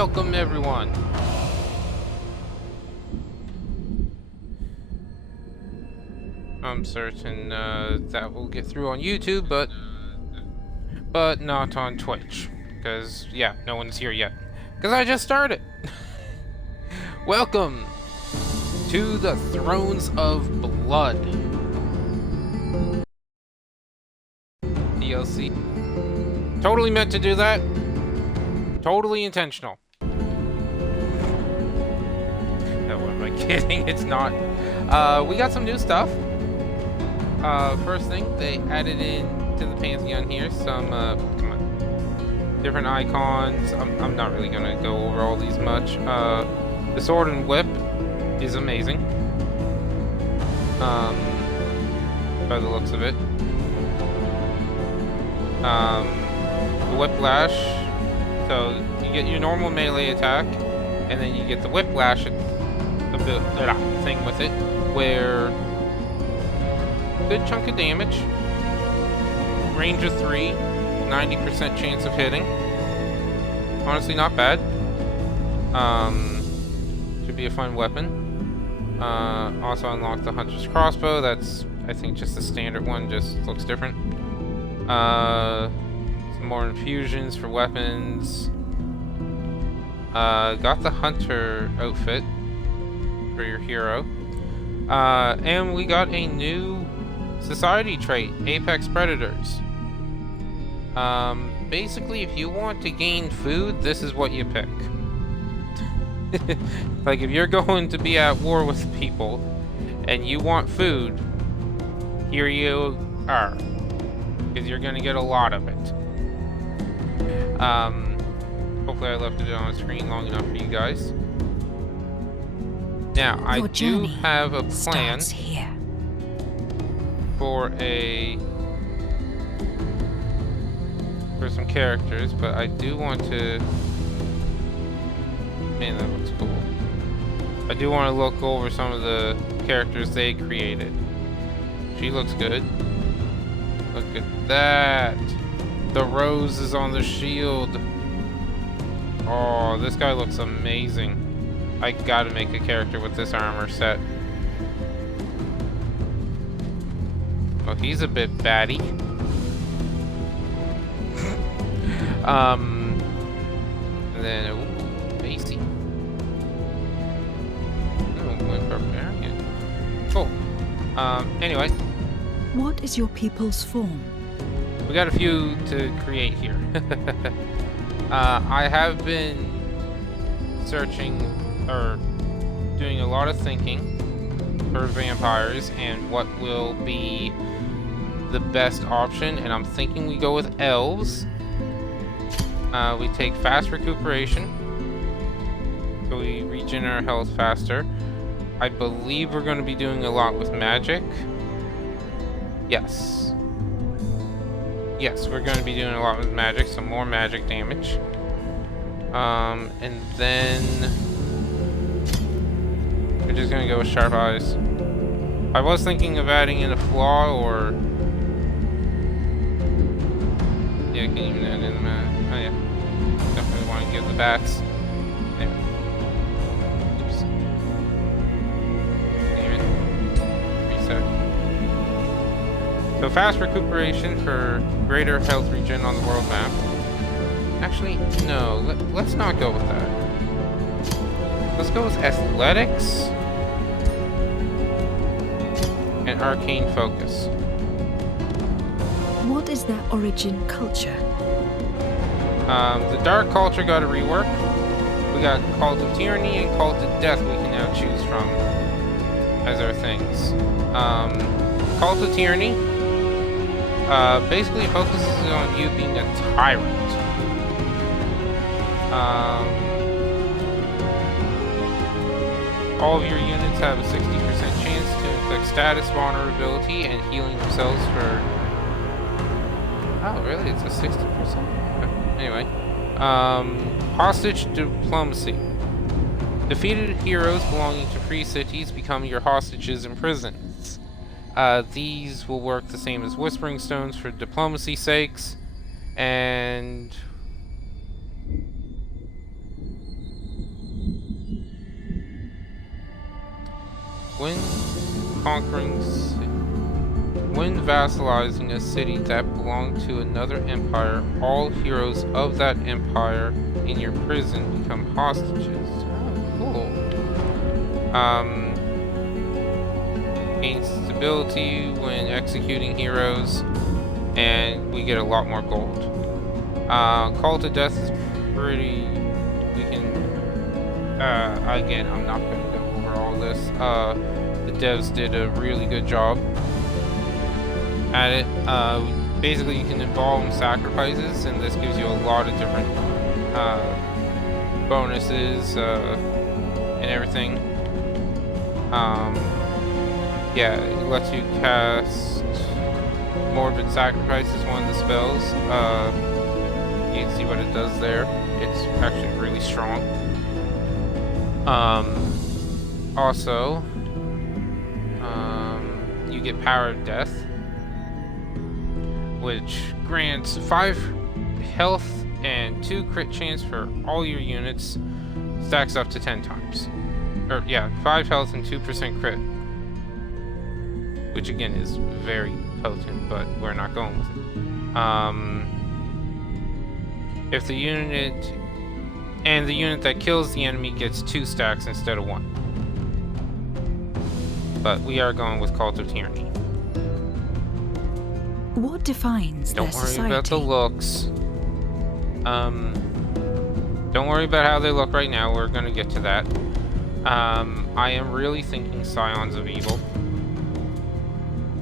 Welcome everyone. I'm certain that will get through on YouTube, but not on Twitch, because yeah, no one's here yet. Because I just started. Welcome to the Thrones of Blood DLC. Totally meant to do that. Totally intentional. No, what am I kidding? It's not. We got some new stuff. First thing, they added in to the Pantheon here some, come on, different icons. I'm not really gonna go over all these much. The sword and whip is amazing. By the looks of it. The whiplash, so you get your normal melee attack, and then you get the whiplash thing with it, where good chunk of damage, range of 3, 90% chance of hitting. Honestly, not bad. Should be a fun weapon. Also unlock the Hunter's Crossbow. That's, I think, just the standard one, just looks different. Some more infusions for weapons. Got the Hunter outfit for your hero. And we got a new society trait, Apex Predators. Basically, if you want to gain food, this is what you pick. Like, if you're going to be at war with people and you want food, here you are, because you're going to get a lot of it. Hopefully I left it on screen long enough for you guys. Now, I do have a plan for some characters, but I do want to... Man, that looks cool. I do want to look over some of the characters they created. She looks good. Look at that. The rose is on the shield. Oh, this guy looks amazing. I gotta make a character with this armor set. Oh, he's a bit batty. And then, ooh, Macy. Oh, my barbarian. Cool. Anyway. What is your people's form? We got a few to create here. I have been searching, or doing a lot of thinking for vampires and what will be the best option, and I'm thinking we go with elves. We take fast recuperation, so we regen our health faster. I believe we're going to be doing a lot with magic. Yes, we're going to be doing a lot with magic, some more magic damage. And then we're just going to go with sharp eyes. I was thinking of adding in a flaw, or yeah, I can even add in the map. Oh yeah, definitely want to give the bats. Anyway. Oops. Damn it. Reset. So fast recuperation for greater health regen on the world map. Actually, no, let's not go with that. Let's go with athletics and arcane focus. What is their origin culture? The dark culture got a rework. We got Cult of Tyranny and Cult of Death we can now choose from as our things. Cult of Tyranny basically focuses on you being a tyrant. All of your units have a 60% chance to inflict status vulnerability and healing themselves for... Oh, really? It's a 60%? Okay. Anyway. Hostage diplomacy. Defeated heroes belonging to free cities become your hostages in prisons. These will work the same as Whispering Stones for diplomacy's sakes, and When when vassalizing a city that belonged to another empire, all heroes of that empire in your prison become hostages. Oh, cool. Gain stability when executing heroes, and we get a lot more gold. Call to Death is pretty... We can... again, I'm not going to go over all this. The devs did a really good job at it. Basically, you can embalm sacrifices, and this gives you a lot of different bonuses and everything. Yeah, it lets you cast Morbid Sacrifice is one of the spells. You can see what it does there. It's actually really strong. Also, you get Power of Death, which grants 5 health and 2 crit chance for all your units. Stacks up to 10 times. Or, yeah, 5 health and 2% crit. Which again is very potent, but we're not going with it. If the unit... And the unit that kills the enemy gets 2 stacks instead of 1. But we are going with Cult of Tyranny. What defines their society? Don't worry about the looks. Don't worry about how they look right now. We're going to get to that. I am really thinking Scions of Evil.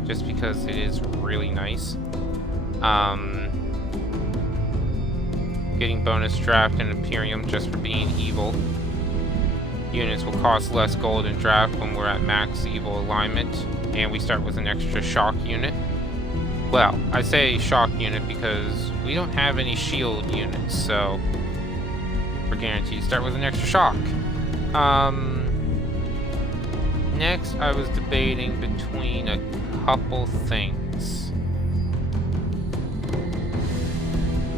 Just because it is really nice. Getting bonus draft and Imperium just for being evil. Units will cost less gold in draft when we're at max evil alignment, and we start with an extra shock unit. Well, I say shock unit because we don't have any shield units, so we're guaranteed to start with an extra shock. Next, I was debating between a couple things.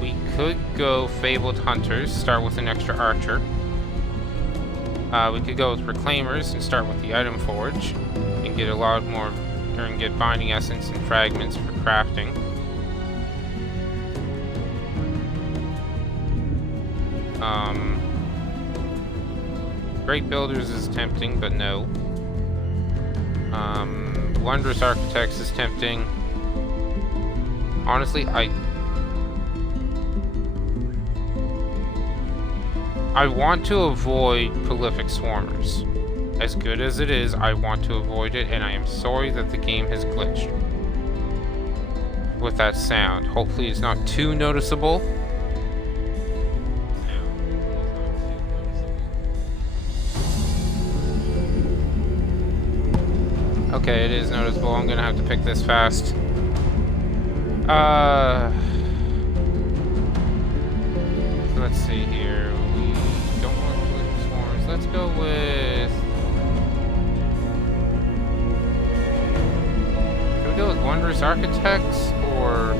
We could go Fabled Hunters, start with an extra archer. We could go with Reclaimers and start with the Item Forge and get a lot more, and get Binding Essence and Fragments for crafting. Great Builders is tempting, but no. Wondrous Architects is tempting. Honestly, I want to avoid Prolific Swarmers. As good as it is, I want to avoid it, and I am sorry that the game has glitched with that sound. Hopefully it's not too noticeable. Okay, it is noticeable. I'm gonna have to pick this fast. So let's see here. We don't want Prolific Swarmers. Let's go with... Can we go with Wondrous Architects or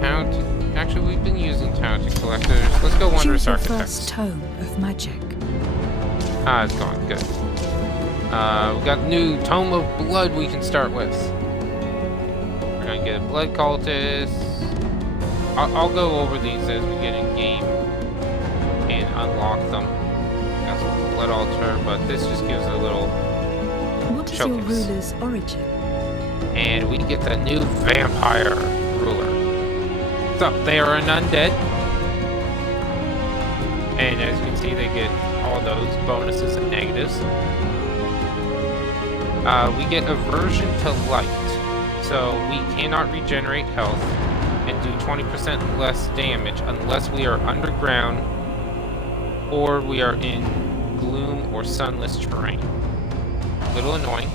Talented? Actually, we've been using Talented Collectors. Let's go Wondrous Architects. First tome of magic. Ah, it's gone. Good. We got the new Tome of Blood we can start with. We're gonna get a Blood Cultist. I'll go over these as we get in game and unlock them. That's the Blood Altar, but this just gives a little What is showcase. your ruler's origin? And we get the new Vampire Ruler. So, they are an undead. And as you can see, they get all those bonuses and negatives. We get Aversion to Light, so we cannot regenerate health and do 20% less damage unless we are underground or we are in gloom or sunless terrain. A little annoying,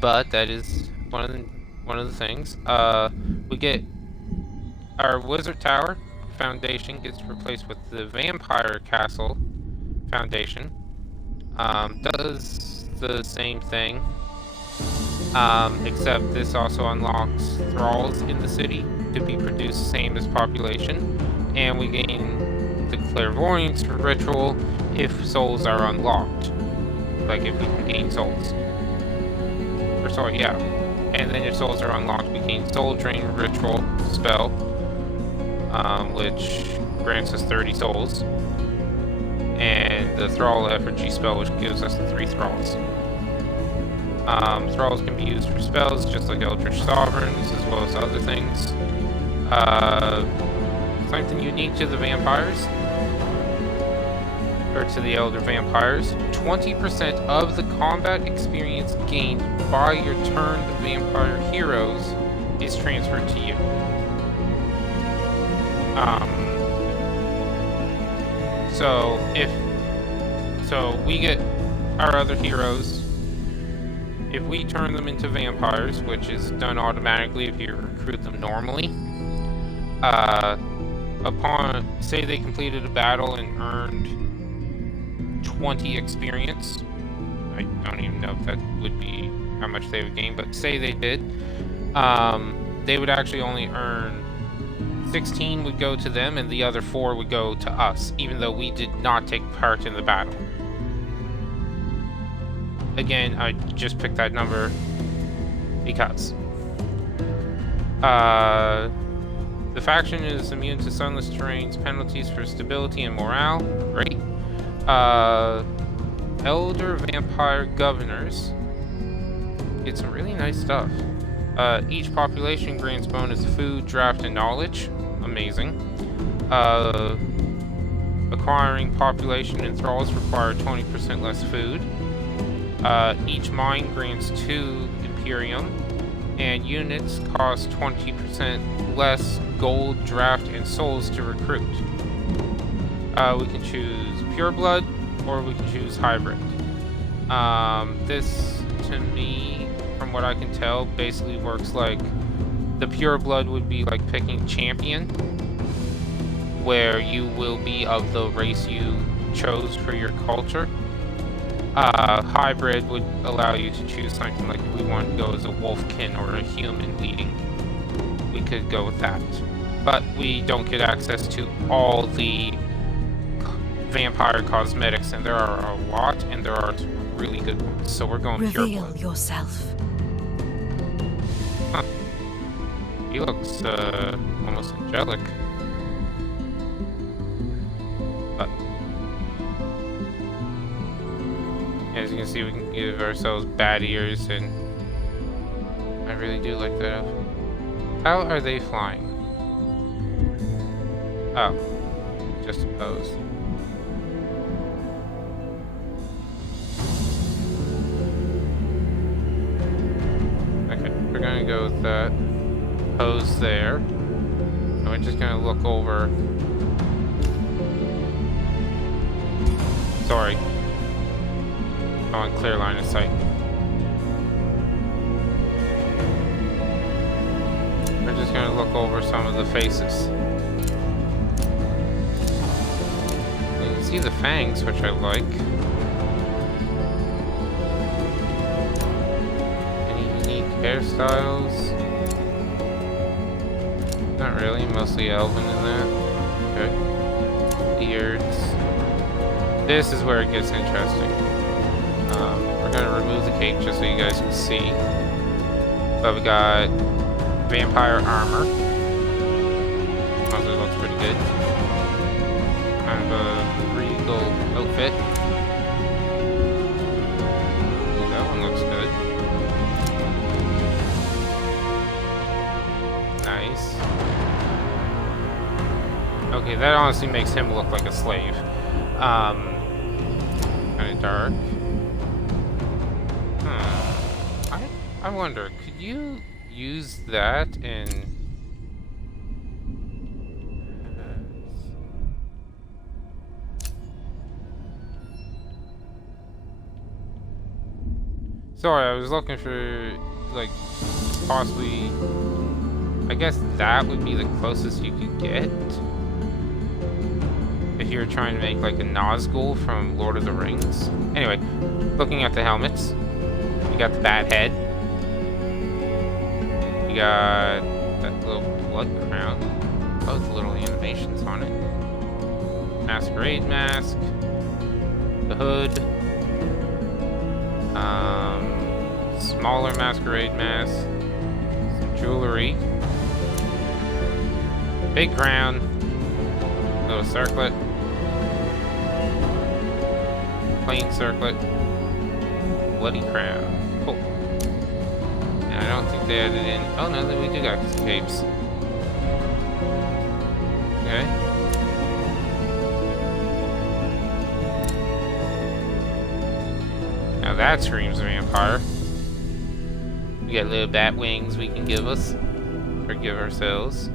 but that is one of the things. We get our Wizard Tower Foundation gets replaced with the Vampire Castle Foundation. Does the same thing, except this also unlocks thralls in the city to be produced same as population, and we gain the Clairvoyance ritual if souls are unlocked. like if we can gain souls. Or sorry, yeah. And then if souls are unlocked, we gain Soul Drain Ritual spell, which grants us 30 souls. And the Thrall Effigy spell, which gives us 3 Thralls. Thralls can be used for spells, just like Eldritch Sovereigns, as well as other things. Something unique to the vampires, or to the Elder Vampires, 20% of the combat experience gained by your turned vampire heroes is transferred to you. So we get our other heroes, if we turn them into vampires, which is done automatically if you recruit them normally, upon, say they completed a battle and earned 20 experience, I don't even know if that would be how much they would gain, but say they did, they would actually only earn 16 would go to them and the other 4 would go to us, even though we did not take part in the battle. Again, I just picked that number because. The faction is immune to sunless terrain's penalties for stability and morale. Great. Elder Vampire Governors. Get some really nice stuff. Each population grants bonus food, draft, and knowledge. Amazing. Acquiring population and thralls require 20% less food. Each mine grants 2 Imperium, and units cost 20% less gold, draft, and souls to recruit. We can choose Pureblood, or we can choose Hybrid. This, to me, from what I can tell, basically works like the Pureblood would be like picking champion, where you will be of the race you chose for your culture. Hybrid would allow you to choose something like if we want to go as a wolfkin or a human leading, we could go with that. But we don't get access to all the vampire cosmetics, and there are a lot, and there are really good ones. So we're going Reveal Pureblood. yourself. Huh. He looks almost angelic. But as you can see, we can give ourselves bad ears, and I really do like that. How are they flying? Oh, just a pose. Okay, we're gonna go with that pose there. And we're just gonna look over. Sorry. On clear line of sight. We're just gonna look over some of the faces. You can see the fangs, which I like. Any unique hairstyles? Not really, mostly elven in that. Okay. Beards. This is where it gets interesting. We're gonna remove the cape just so you guys can see. But we got vampire armor. Also looks pretty good. Kind of a regal outfit. Ooh, that one looks good. Nice. Okay, that honestly makes him look like a slave. Kind of dark. I wonder, could you use that in... Sorry, I was looking for, like, possibly... I guess that would be the closest you could get. If you were trying to make, like, a Nazgul from Lord of the Rings. Anyway, looking at the helmets. We got the bat head. We got that little blood crown. Oh, with little animations on it. Masquerade mask. The hood. Smaller masquerade mask. Some jewelry. Big crown. Little circlet. Plain circlet. Bloody crown. Cool. And I don't think they added in... Oh no, we do got capes. Okay. Now that screams vampire. We got little bat wings we can give us. Or give ourselves.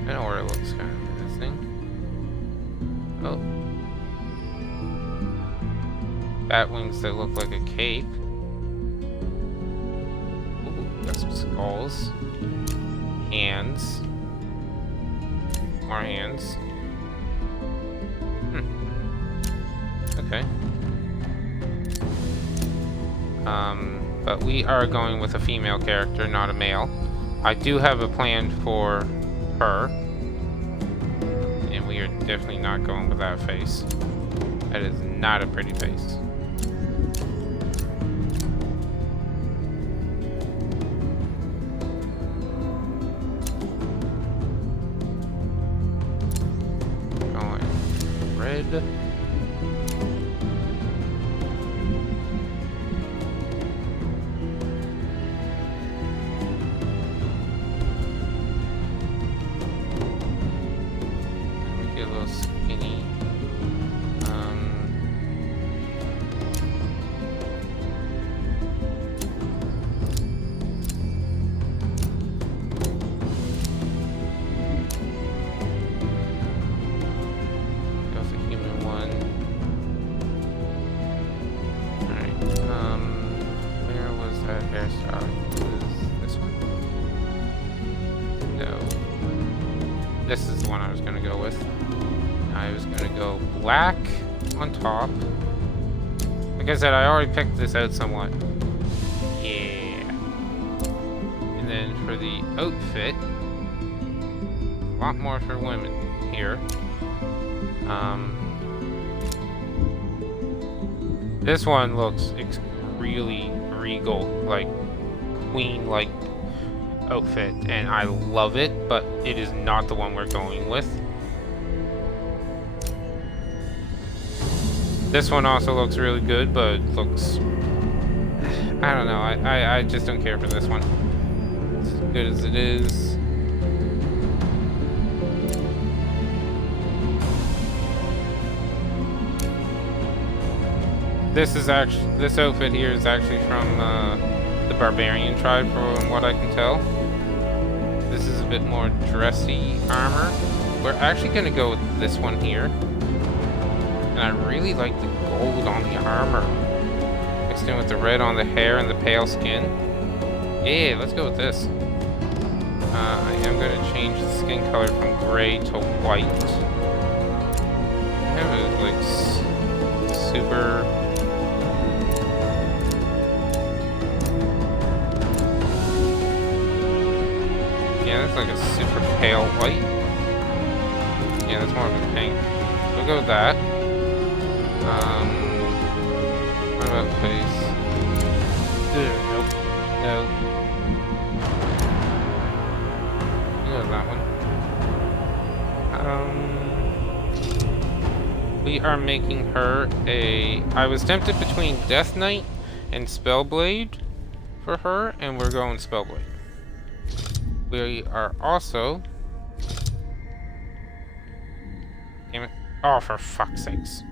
I know where it looks kind of menacing. Oh. Bat wings that look like a cape. Ooh, got some skulls. Hands. More hands. Okay. But we are going with a female character, not a male. I do have a plan for her. And we are definitely not going with that face. That is not a pretty face. Going red. This is the one I was going to go with. I was going to go black on top. Like I said, I already picked this out somewhat. Yeah. And then for the outfit, a lot more for women here. This one looks really regal, like queen-like outfit, and I love it, but it is not the one we're going with. This one also looks really good, but looks... I don't know, I just don't care for this one. It's as good as it is. This outfit here is actually from the Barbarian tribe, from what I can tell. This is a bit more dressy armor. We're actually going to go with this one here. And I really like the gold on the armor. Mixed in with the red on the hair and the pale skin. Yeah, let's go with this. I am going to change the skin color from gray to white. I have it like super... Yeah, that's like a super pale white. Yeah, that's more of a pink. We'll go with that. What about face? Nope. No. We'll go with that one. We are making her a... I was tempted between Death Knight and Spellblade for her, and we're going Spellblade. We are also... Damn it. Oh, for fuck's sakes.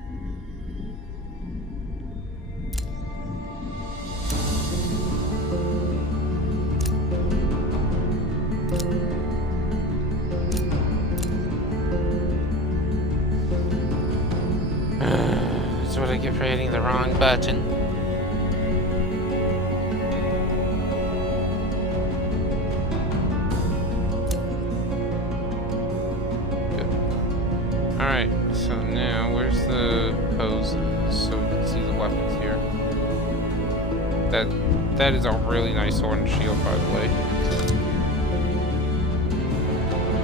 That's what I get for hitting the wrong button. Alright, so now where's the poses so we can see the weapons here? That is a really nice sword and shield, by the way.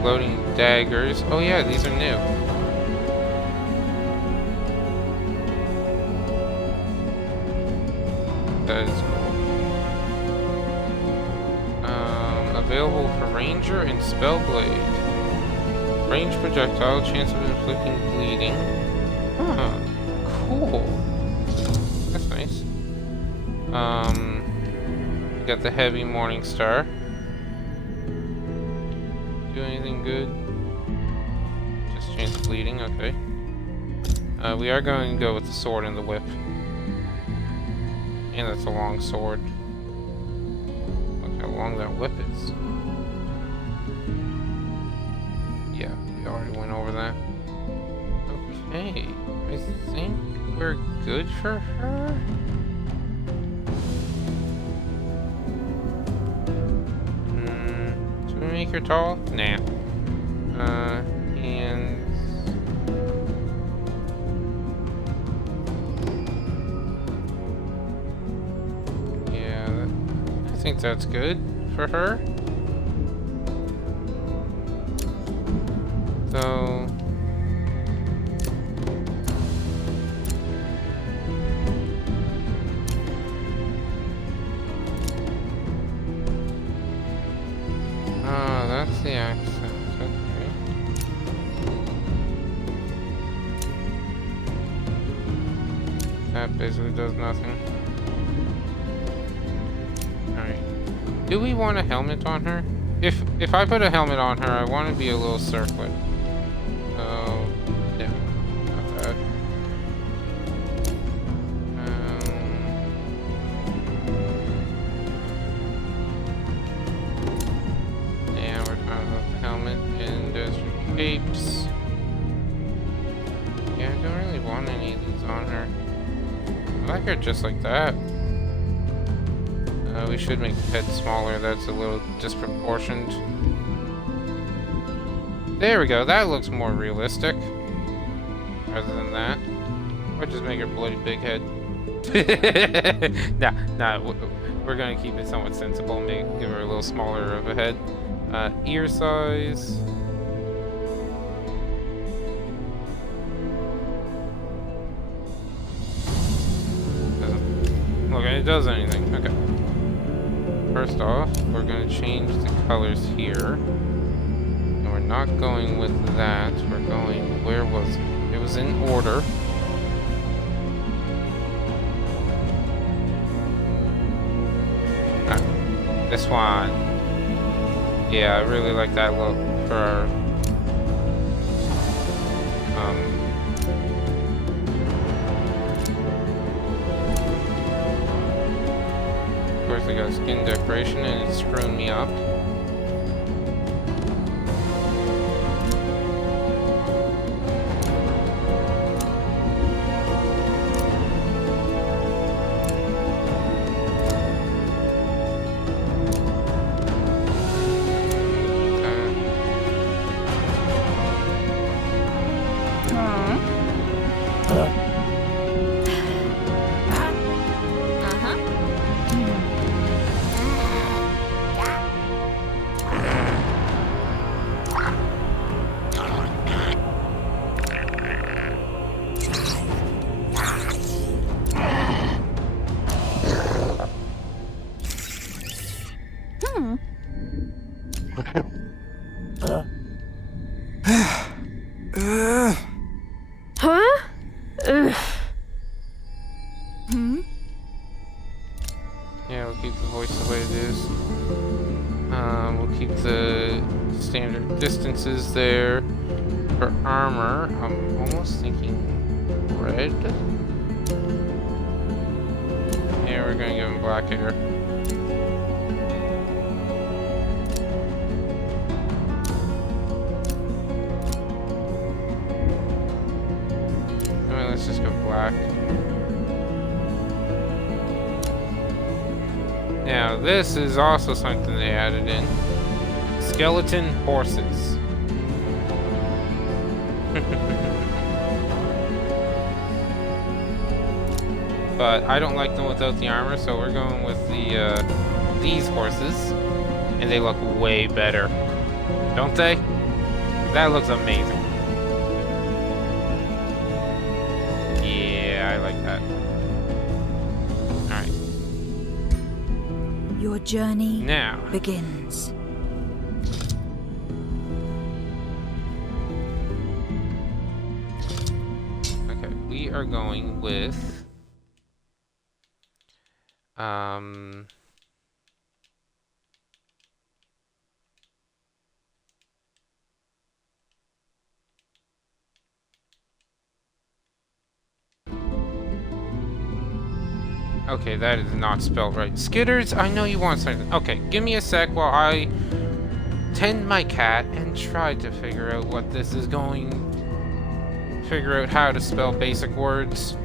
Loading daggers. Oh yeah, these are new. That is cool. Available for Ranger and Spellblade. Range projectile, chance of inflicting bleeding. Huh. Cool. That's nice. We got the heavy Morning Star. Do anything good? Just chance of bleeding, okay. We are going to go with the sword and the whip. And that's a long sword. Look how long that whip is. Yeah, we already went over that. Okay, I think we're good for her. Should we make her tall? Nah. Hands. Yeah, I think that's good for her. So. Oh, that's the accent. Okay. That basically does nothing. Alright. Do we want a helmet on her? If I put a helmet on her, I want to be a little circlet. So, yeah. Not bad. Yeah, we're fine with the helmet. And there's your capes. Yeah, I don't really want any of these on her. I like her just like that. We should make the head smaller. That's a little disproportioned. There we go. That looks more realistic. Rather than that. Or just make her bloody big head. Nah. We're gonna keep it somewhat sensible. Give her a little smaller of a head. Ear size. Doesn't look. It does anything. Okay. First off, we're going to change the colors here. And we're not going with that. We're going... Where was it? It was in order. Alright. This one. Yeah, I really like that look for our... Of course, I got skin decoration and it's screwing me up. Yeah, we'll keep the voice the way it is. We'll keep the standard distances there. For armor, I'm almost thinking red. Yeah, we're gonna give him black hair. I mean, let's just go black. Now, this is also something they added in. Skeleton horses. But I don't like them without the armor, so we're going with the these horses. And they look way better. Don't they? That looks amazing. Yeah, I like that. Alright. Your journey Now. begins. Okay, we are going with okay, that is not spelled right. Skitters, I know you want something. Okay, give me a sec while I tend my cat and try to figure out what this is going. Figure out how to spell basic words.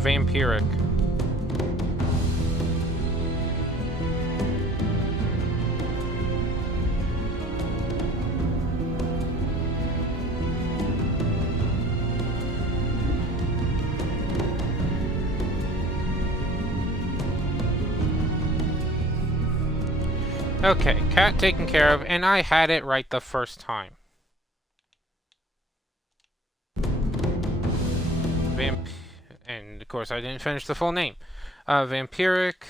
Vampiric. Okay, cat taken care of, and I had it right the first time. And of course I didn't finish the full name. Vampiric.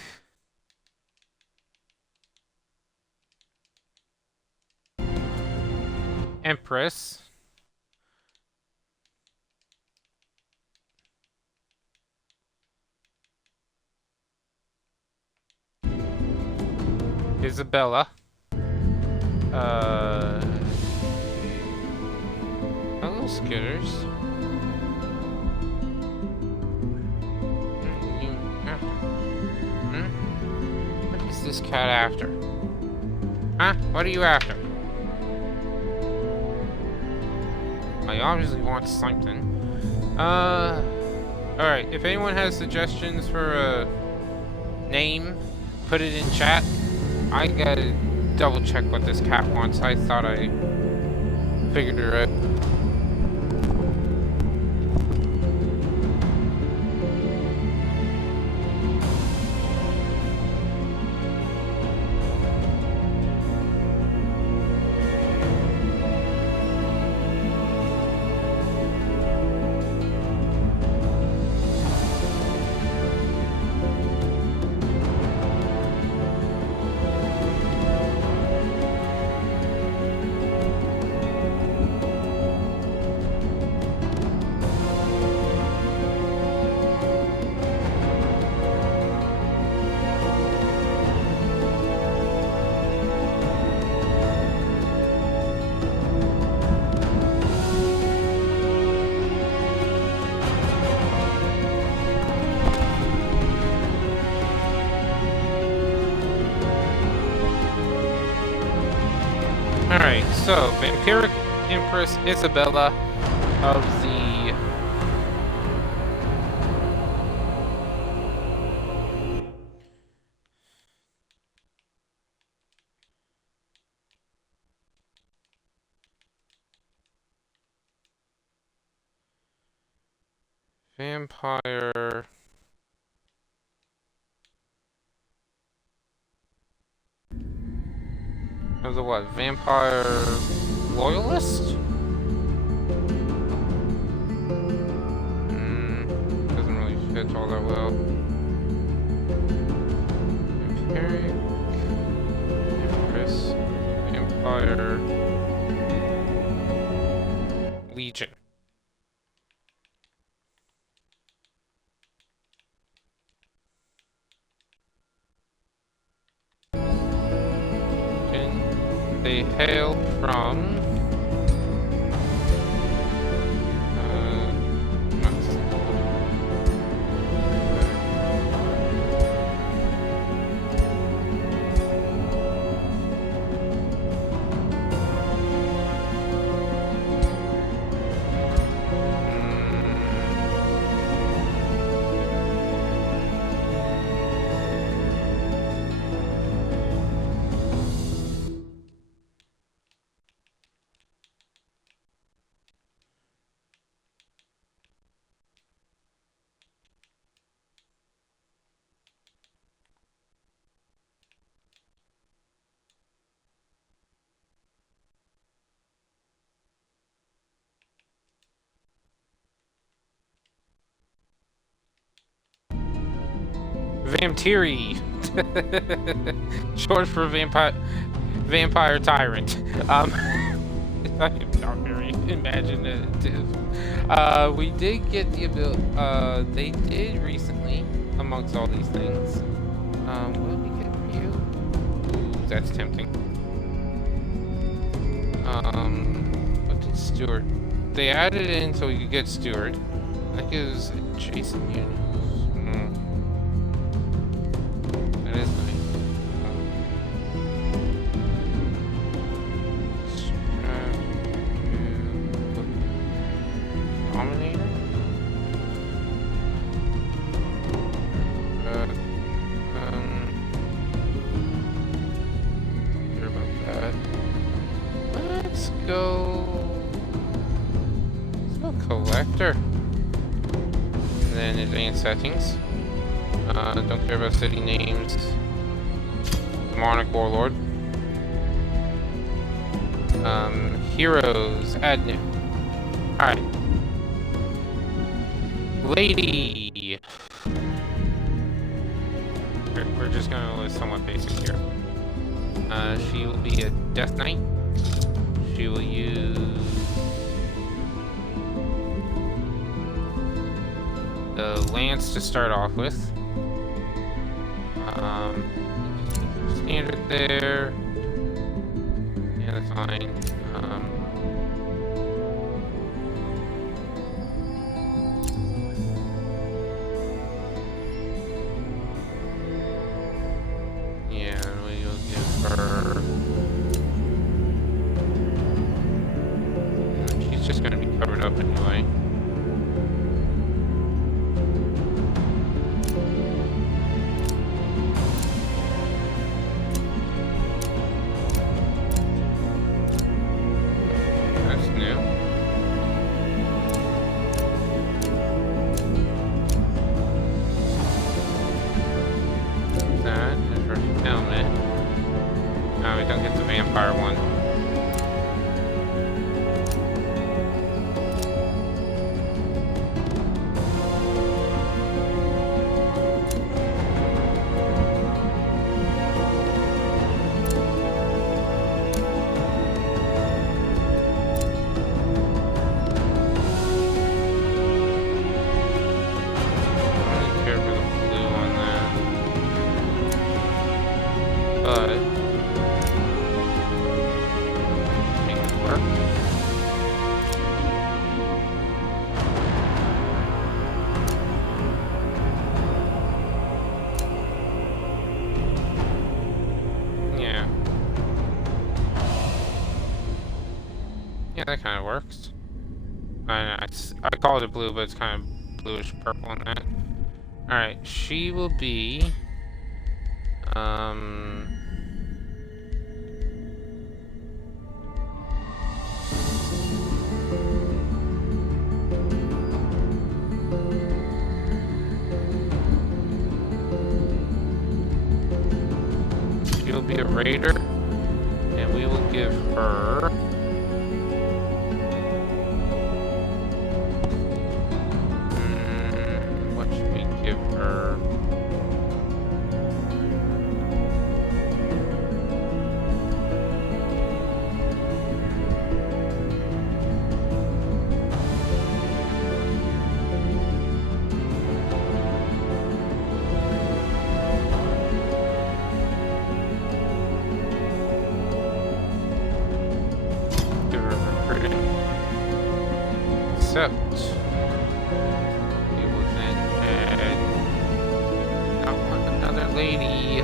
Empress. Isabella. Hello, Skitters. What is this cat after? Huh? What are you after? I obviously want something. Alright, if anyone has suggestions for a name, put it in chat. I gotta double check what this cat wants. I thought I figured it out. Alright, so Vampiric Empress Isabella of the Vampire of the what? Vampire Loyalist? Doesn't really fit all that well. Vampiric Empress Vampire Legion. They hail from Vampiri. Short for vampire tyrant. I'm not very imaginative. We did get the ability. They did recently, amongst all these things. What did we get for you? Ooh, that's tempting. What did Stuart? They added it in so you could get Stuart. That gives Jason units. That is nice. Dominator? Care about that. Let's go Collector. And then advanced settings. Don't care about city names. Demonic Warlord. Heroes. Add new. Alright. Lady. We're just gonna list somewhat basic here. She will be a Death Knight. She will use the lance to start off with. Standard there. Yeah, that's fine. Yeah, we'll give her. She's just gonna be covered up anyway. Yeah, that kind of works. I call it a blue, but it's kind of bluish purple in that. Alright, she will be... she'll be a raider, and we will give her... what should we give her? Give her recruiting. Except... lady.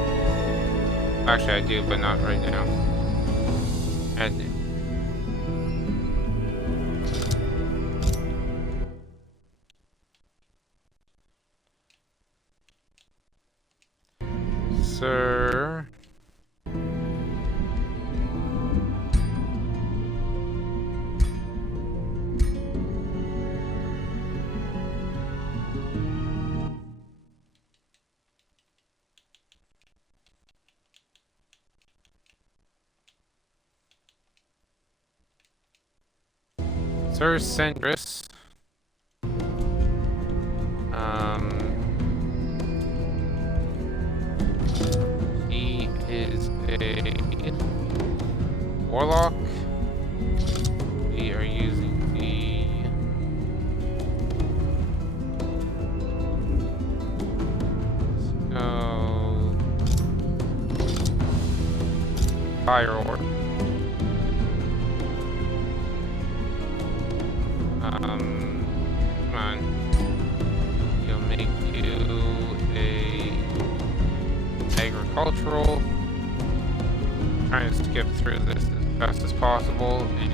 Actually, I do, but not right now. Add new. Sir. Sir Sendris. a warlock. We are using the fire orb. Come on. You'll make you a agricultural. Trying to skip through this as fast as possible and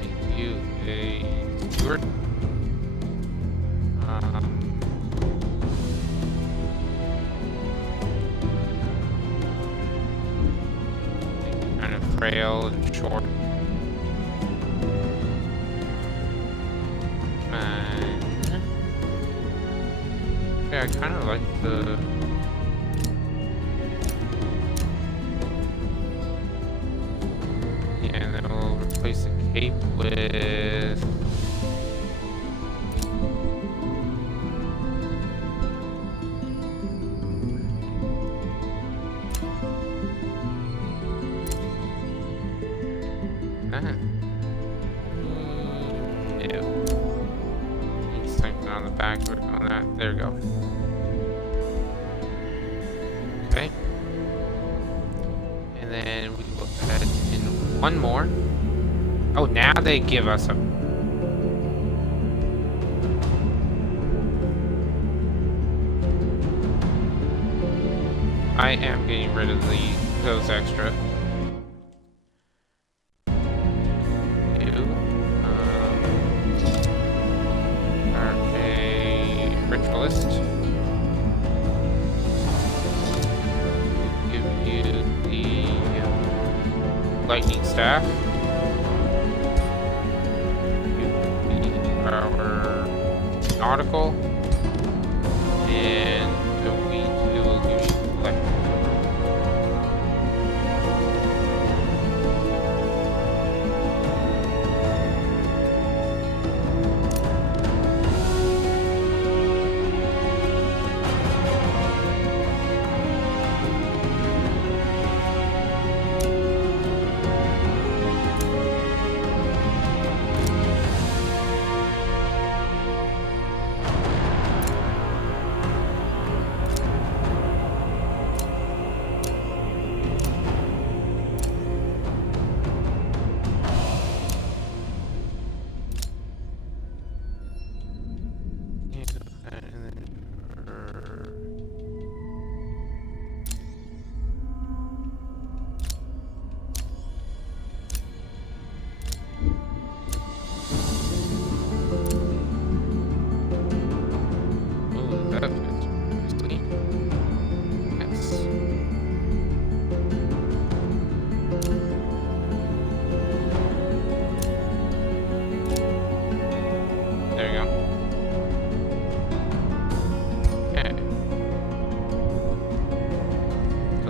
make you a steward. Kind of frail and short. And yeah, I kind of like the and then we'll replace the cape with no. Need something on the back on that. There we go. Okay. And then we will add in one more. Oh, now they give us a... I am getting rid of those extra. You are a ritualist. Give you the lightning staff. Our nautical, and we will give you electric.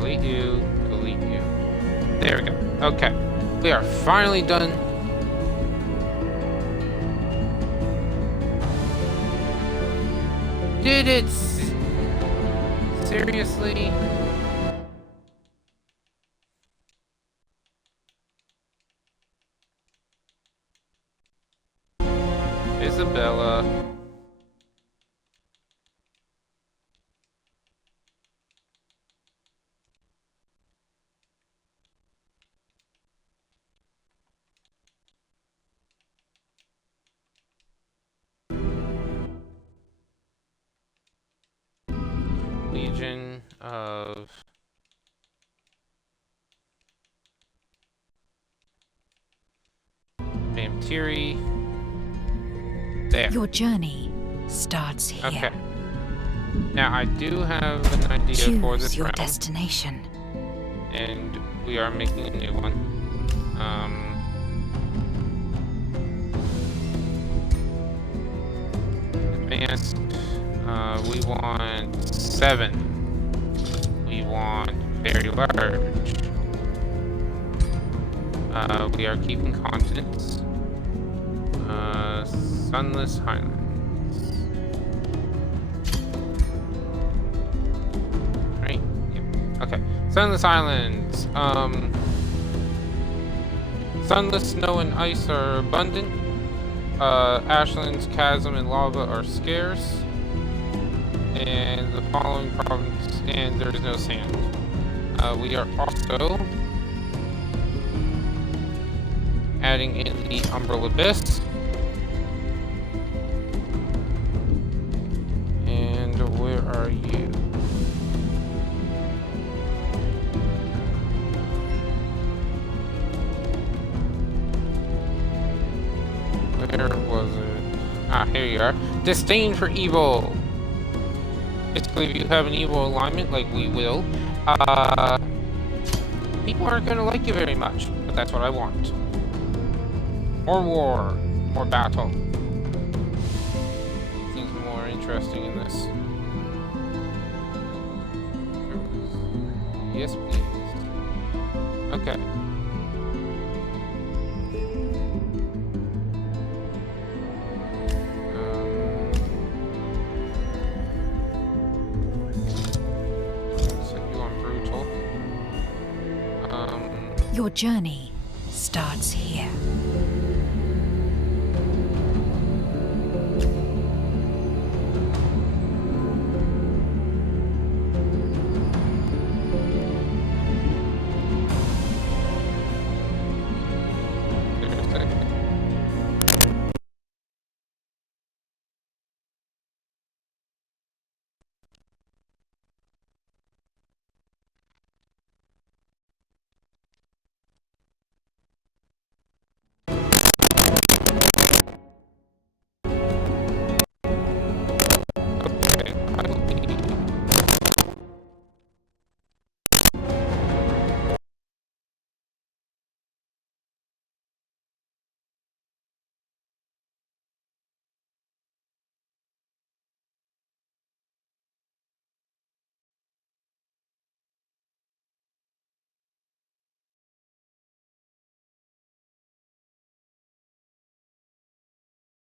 Delete you. There we go. Okay. We are finally done. Did it? Seriously? Isabella. Legion of Vampiri. There. Your journey starts here. Okay. Now I do have an idea for this your round, destination. and we are making a new one. Advanced. We want 7. We want very large. We are keeping continents. Sunless Highlands. Right? Yep. Okay. Sunless Island. things. Sunless snow and ice are abundant. Ashland's chasm and lava are scarce. And the following province, and there is no sand. We are also adding in the Umbral Abyss. And where are you? Where was it? Ah, here you are. Disdain for evil. Basically, if you have an evil alignment, like we will, people aren't going to like you very much. But that's what I want. More war. More battle. Things more interesting in this. Yes, please. Okay. Your journey starts here.